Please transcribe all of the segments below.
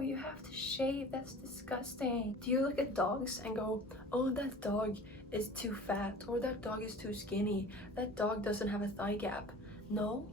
no, you have to shave, that's disgusting. Do you look at dogs and go, oh, that dog is too fat, or that dog is too skinny, that dog doesn't have a thigh gap? No,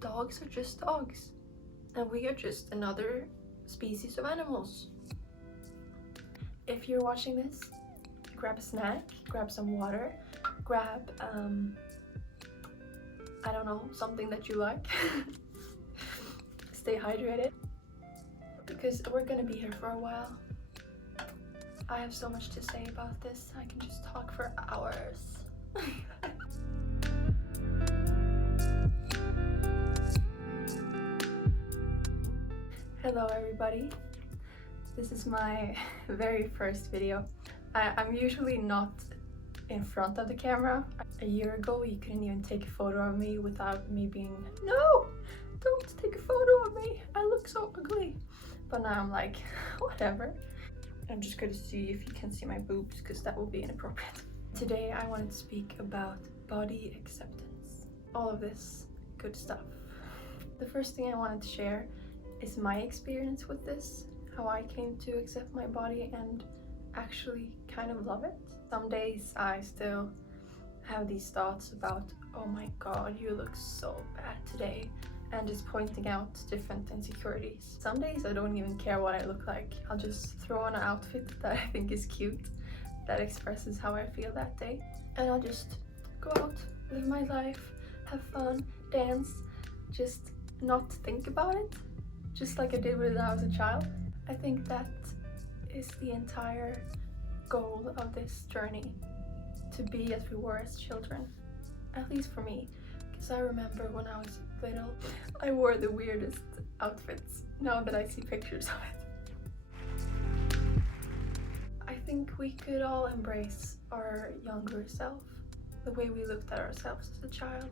dogs are just dogs, and we are just another species of animals. If you're watching this, grab a snack, grab some water, grab I don't know, something that you like. Stay hydrated, because we're gonna be here for a while. I have so much to say about this. I can just talk for hours. Hello everybody. This is my very first video. I'm usually not in front of the camera. A year ago you couldn't even take a photo of me without me being, no, don't take a photo of me, I look so ugly. But now I'm like, whatever. I'm just going to see if you can see my boobs, because that will be inappropriate. Today I wanted to speak about body acceptance. All of this good stuff. The first thing I wanted to share is my experience with this, how I came to accept my body and actually kind of love it. Some days I still have these thoughts about, oh my god, you look so bad today, and just pointing out different insecurities. Some days I don't even care what I look like. I'll just throw on an outfit that I think is cute, that expresses how I feel that day, and I'll just go out, live my life, have fun, dance, just not think about it, just like I did when I was a child. I think that is the entire goal of this journey, to be as we were as children, at least for me, because I remember when I was little I wore the weirdest outfits. Now that I see pictures of it, I think we could all embrace our younger self, the way we looked at ourselves as a child,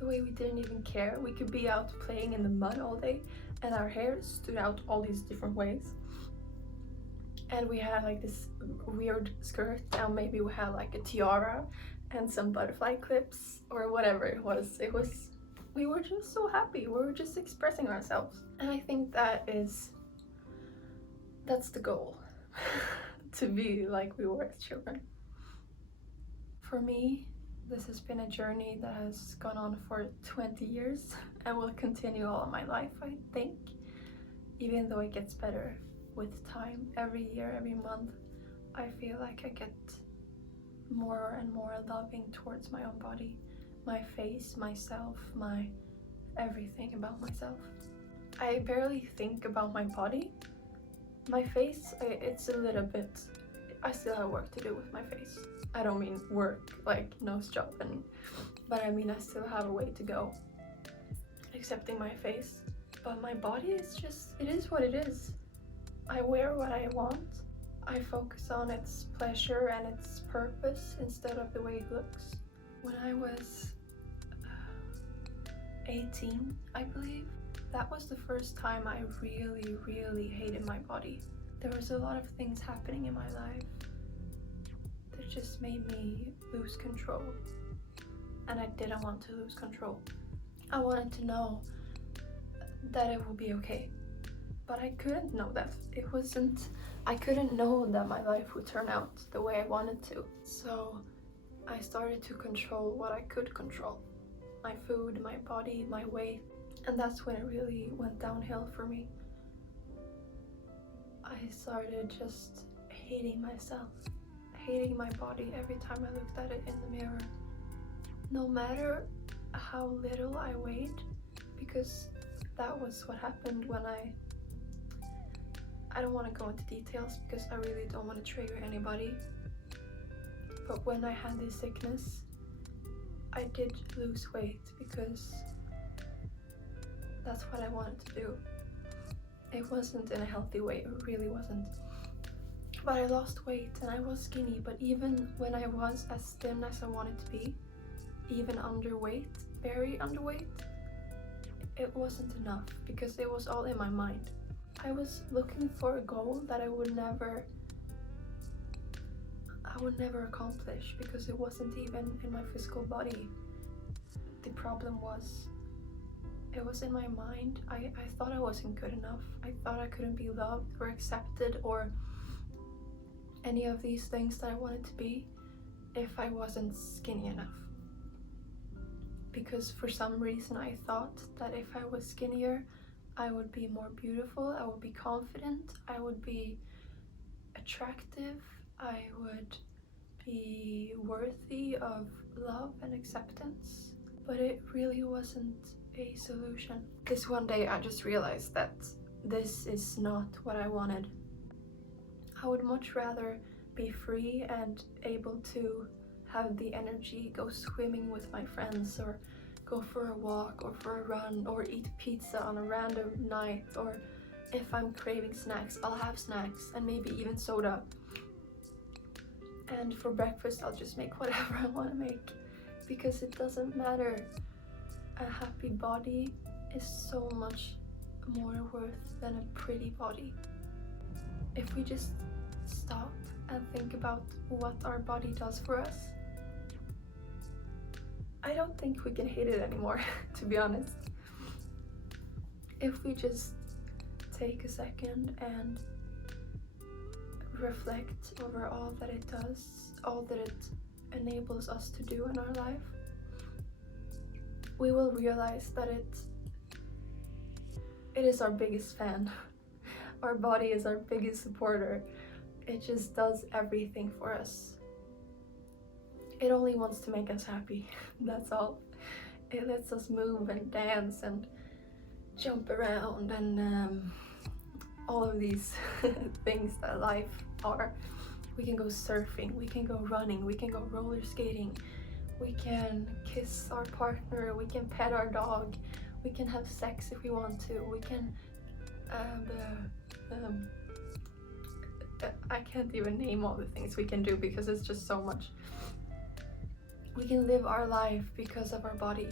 the way we didn't even care. We could be out playing in the mud all day and our hair stood out all these different ways, and we had like this weird skirt, and maybe we had like a tiara and some butterfly clips or whatever it was. We were just so happy. We were just expressing ourselves, and I think that's the goal. To be like we were as children. For me, this has been a journey that has gone on for 20 years and will continue all of my life, I think, even though it gets better with time. Every year, every month, I feel like I get more and more loving towards my own body, my face, myself, my everything about myself. I barely think about my body. My face, it's a little bit, I still have work to do with my face. I don't mean work like nose job, but I mean I still have a way to go accepting my face. But my body is just, it is what it is. I wear what I want. I focus on its pleasure and its purpose instead of the way it looks. When I was 18, I believe, that was the first time I really hated my body. There was a lot of things happening in my life that just made me lose control, and I didn't want to lose control. I wanted to know that it would be okay, but I couldn't know that. I couldn't know that my life would turn out the way I wanted to. So I started to control what I could control. My food, my body, my weight. And that's when it really went downhill for me. I started just hating myself, hating my body every time I looked at it in the mirror. No matter how little I weighed, because that was what happened when I don't want to go into details because I really don't want to trigger anybody, but when I had this sickness, I did lose weight because that's what I wanted to do. It wasn't in a healthy way, it really wasn't. But I lost weight and I was skinny, but even when I was as thin as I wanted to be, even underweight, very underweight, it wasn't enough because it was all in my mind. I was looking for a goal that I would never accomplish because it wasn't even in my physical body. The problem was It was in my mind. I thought I wasn't good enough. I thought I couldn't be loved or accepted or any of these things that I wanted to be if I wasn't skinny enough. Because for some reason I thought that if I was skinnier, I would be more beautiful, I would be confident, I would be attractive, I would be worthy of love and acceptance. But it really wasn't a solution. This one day I just realized that this is not what I wanted. I would much rather be free and able to have the energy, go swimming with my friends, or go for a walk, or for a run, or eat pizza on a random night, or if I'm craving snacks, I'll have snacks, and maybe even soda. And for breakfast, I'll just make whatever I want to make, because it doesn't matter. A happy body is so much more worth than a pretty body. If we just stop and think about what our body does for us, I don't think we can hate it anymore, to be honest. If we just take a second and reflect over all that it does, all that it enables us to do in our life, we will realize that it is our biggest fan. Our body is our biggest supporter. It just does everything for us. It only wants to make us happy, that's all. It lets us move and dance and jump around and all of these things that life are. We can go surfing, we can go running, we can go roller skating, we can kiss our partner, we can pet our dog, we can have sex if we want to, we can I can't even name all the things we can do because it's just so much. We can live our life because of our body.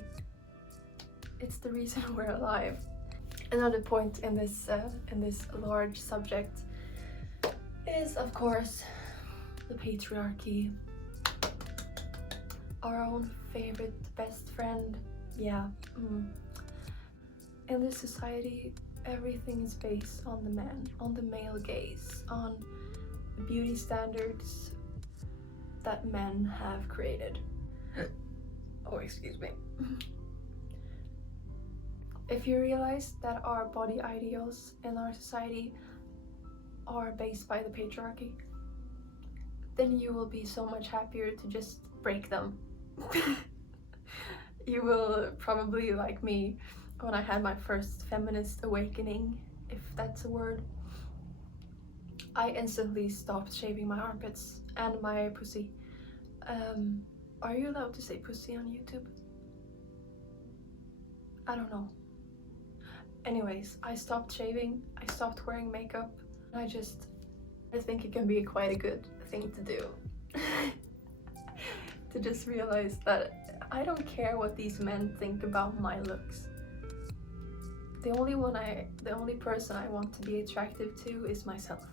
It's the reason we're alive. Another point in this large subject is, of course, the patriarchy. Our own favorite best friend. Yeah. In this society, everything is based on the man, on the male gaze, on the beauty standards that men have created. Oh, excuse me. If you realize that our body ideals in our society are based by the patriarchy, then you will be so much happier to just break them. You will probably, like me, when I had my first feminist awakening, if that's a word, I instantly stopped shaving my armpits and my pussy. Are you allowed to say pussy on YouTube? I don't know. Anyways, I stopped shaving, I stopped wearing makeup. I think it can be quite a good thing to do. To just realize that I don't care what these men think about my looks. The only person I want to be attractive to is myself.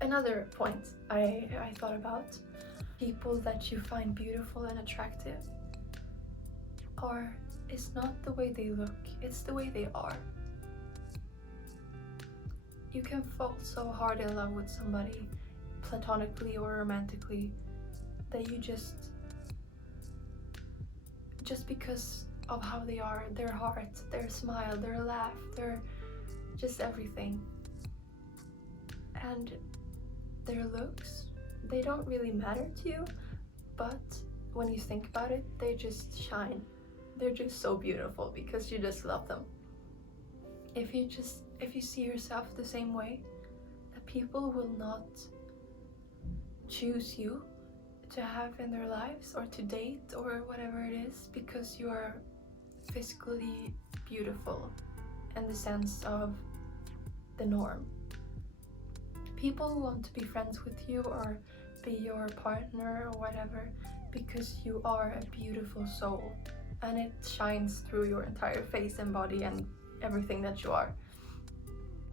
Another point I thought about, people that you find beautiful and attractive it's not the way they look, it's the way they are. You can fall so hard in love with somebody, platonically or romantically, that you just because of how they are, their heart, their smile, their laugh, their just everything. And their looks, they don't really matter to you, but when you think about it, they just shine. They're just so beautiful because you just love them. If you see yourself the same way, that people will not choose you to have in their lives or to date or whatever it is because you are physically beautiful in the sense of the norm. People want to be friends with you or be your partner or whatever because you are a beautiful soul and it shines through your entire face and body and everything that you are.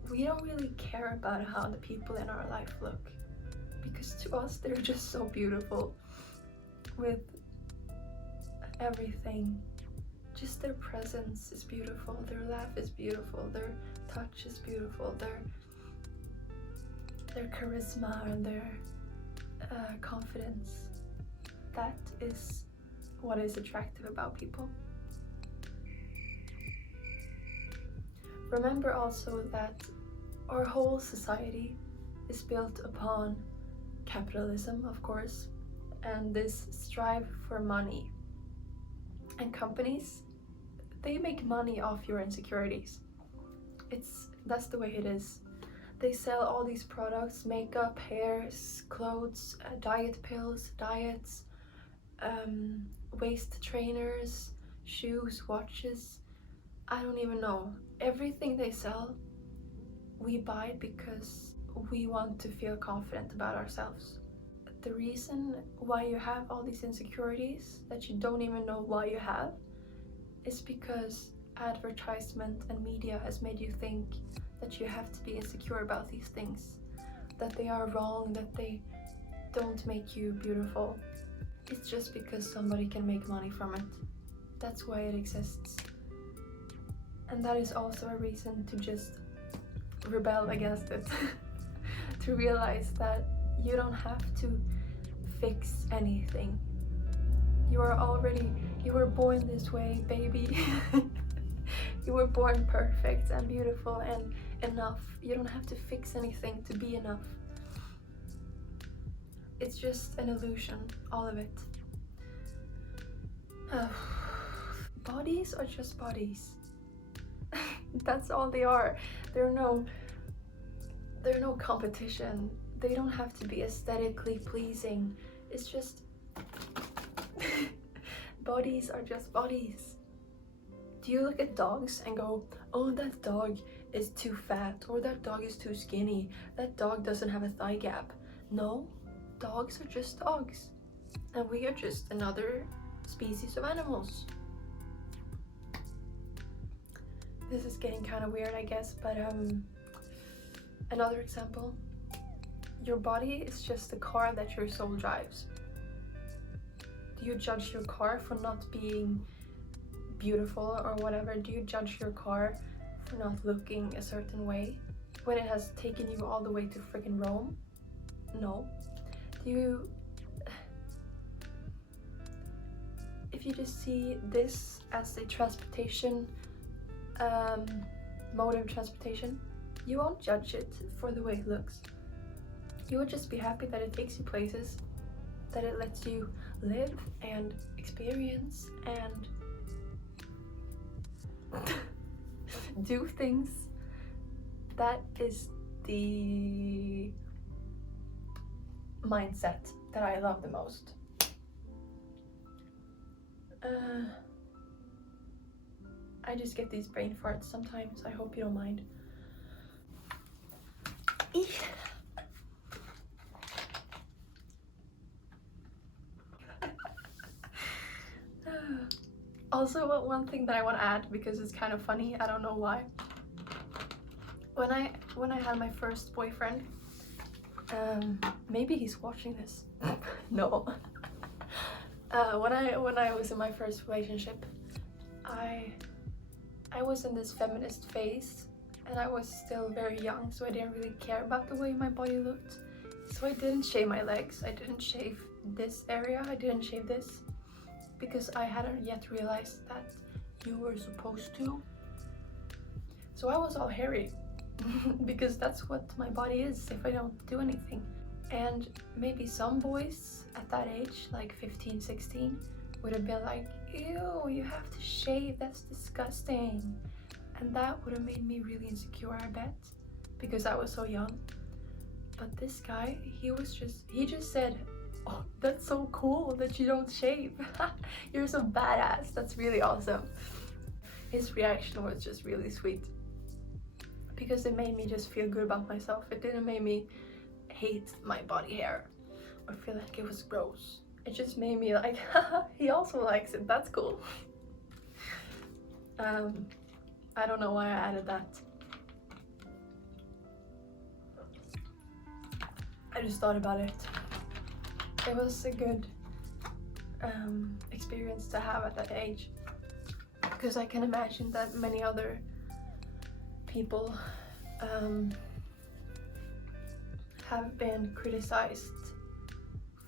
We don't really care about how the people in our life look because to us they're just so beautiful with everything just their presence is beautiful, their laugh is beautiful, their touch is beautiful, their charisma and their confidence. That is what is attractive about people. Remember also that our whole society is built upon capitalism, of course, and this strive for money. And companies, they make money off your insecurities. That's the way it is. They sell all these products, makeup, hairs, clothes, diet pills, diets, waist trainers, shoes, watches. I don't even know. Everything they sell, we buy because we want to feel confident about ourselves. The reason why you have all these insecurities that you don't even know why you have is because advertisement and media has made you think that you have to be insecure about these things, that they are wrong, that they don't make you beautiful. It's just because somebody can make money from it. That's why it exists. And that is also a reason to just rebel against it. To realize that you don't have to fix anything. You were born this way, baby. You were born perfect and beautiful and enough. You don't have to fix anything to be enough. It's just an illusion, all of it. Bodies are just bodies. That's all they are. They're no competition. They don't have to be aesthetically pleasing. It's just bodies are just bodies. Do you look at dogs and go, oh, that dog is too fat, or that dog is too skinny, that dog doesn't have a thigh gap? No, dogs are just dogs, and we are just another species of animals. This is getting kind of weird, I guess, but another example. Your body is just the car that your soul drives. Do you judge your car for not being beautiful or whatever? Do you judge your car for not looking a certain way when it has taken you all the way to freaking Rome? No. If you just see this as a transportation, mode of transportation, you won't judge it for the way it looks. You would just be happy that it takes you places, that it lets you live and experience and do things. That is the mindset that I love the most. I just get these brain farts sometimes. I hope you don't mind. Also, one thing that I want to add, because it's kind of funny, I don't know why. When I had my first boyfriend, maybe he's watching this. No. When I was in my first relationship, I was in this feminist phase, and I was still very young, so I didn't really care about the way my body looked. So I didn't shave my legs, I didn't shave this area, I didn't shave this, because I hadn't yet realized that you were supposed to. So I was all hairy, because that's what my body is if I don't do anything. And maybe some boys at that age, like 15, 16, would have been like, ew, you have to shave, that's disgusting. And that would have made me really insecure, I bet, because I was so young. But this guy, he just said, oh, that's so cool that you don't shave. You're so badass, that's really awesome. His reaction was just really sweet, because it made me just feel good about myself. It didn't make me hate my body hair or feel like it was gross. It just made me like, he also likes it, that's cool. I don't know why I added that. I just thought about it. It was a good experience to have at that age. because I can imagine that many other people have been criticized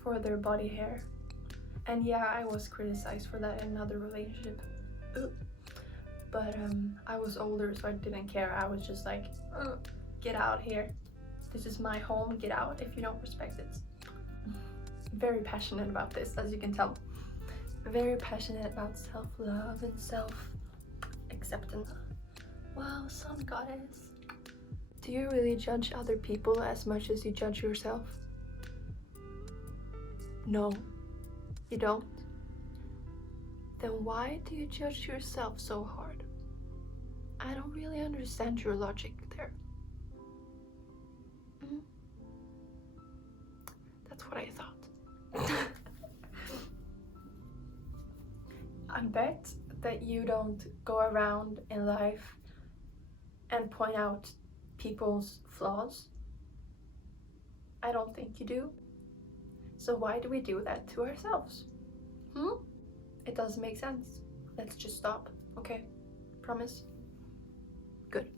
for their body hair. And yeah, I was criticized for that in another relationship. Ooh. But I was older, so I didn't care. I was just like, get out here. This is my home, get out if you don't respect it. Very passionate about this, as you can tell. Very passionate about self-love and self-acceptance. Wow, sun goddess. Do you really judge other people as much as you judge yourself? No, you don't. Then why do you judge yourself so hard? I don't really understand your logic there. That's what I thought. I bet that you don't go around in life and point out people's flaws. I don't think you do. So why do we do that to ourselves? It doesn't make sense. Let's just stop, okay? Promise? Good.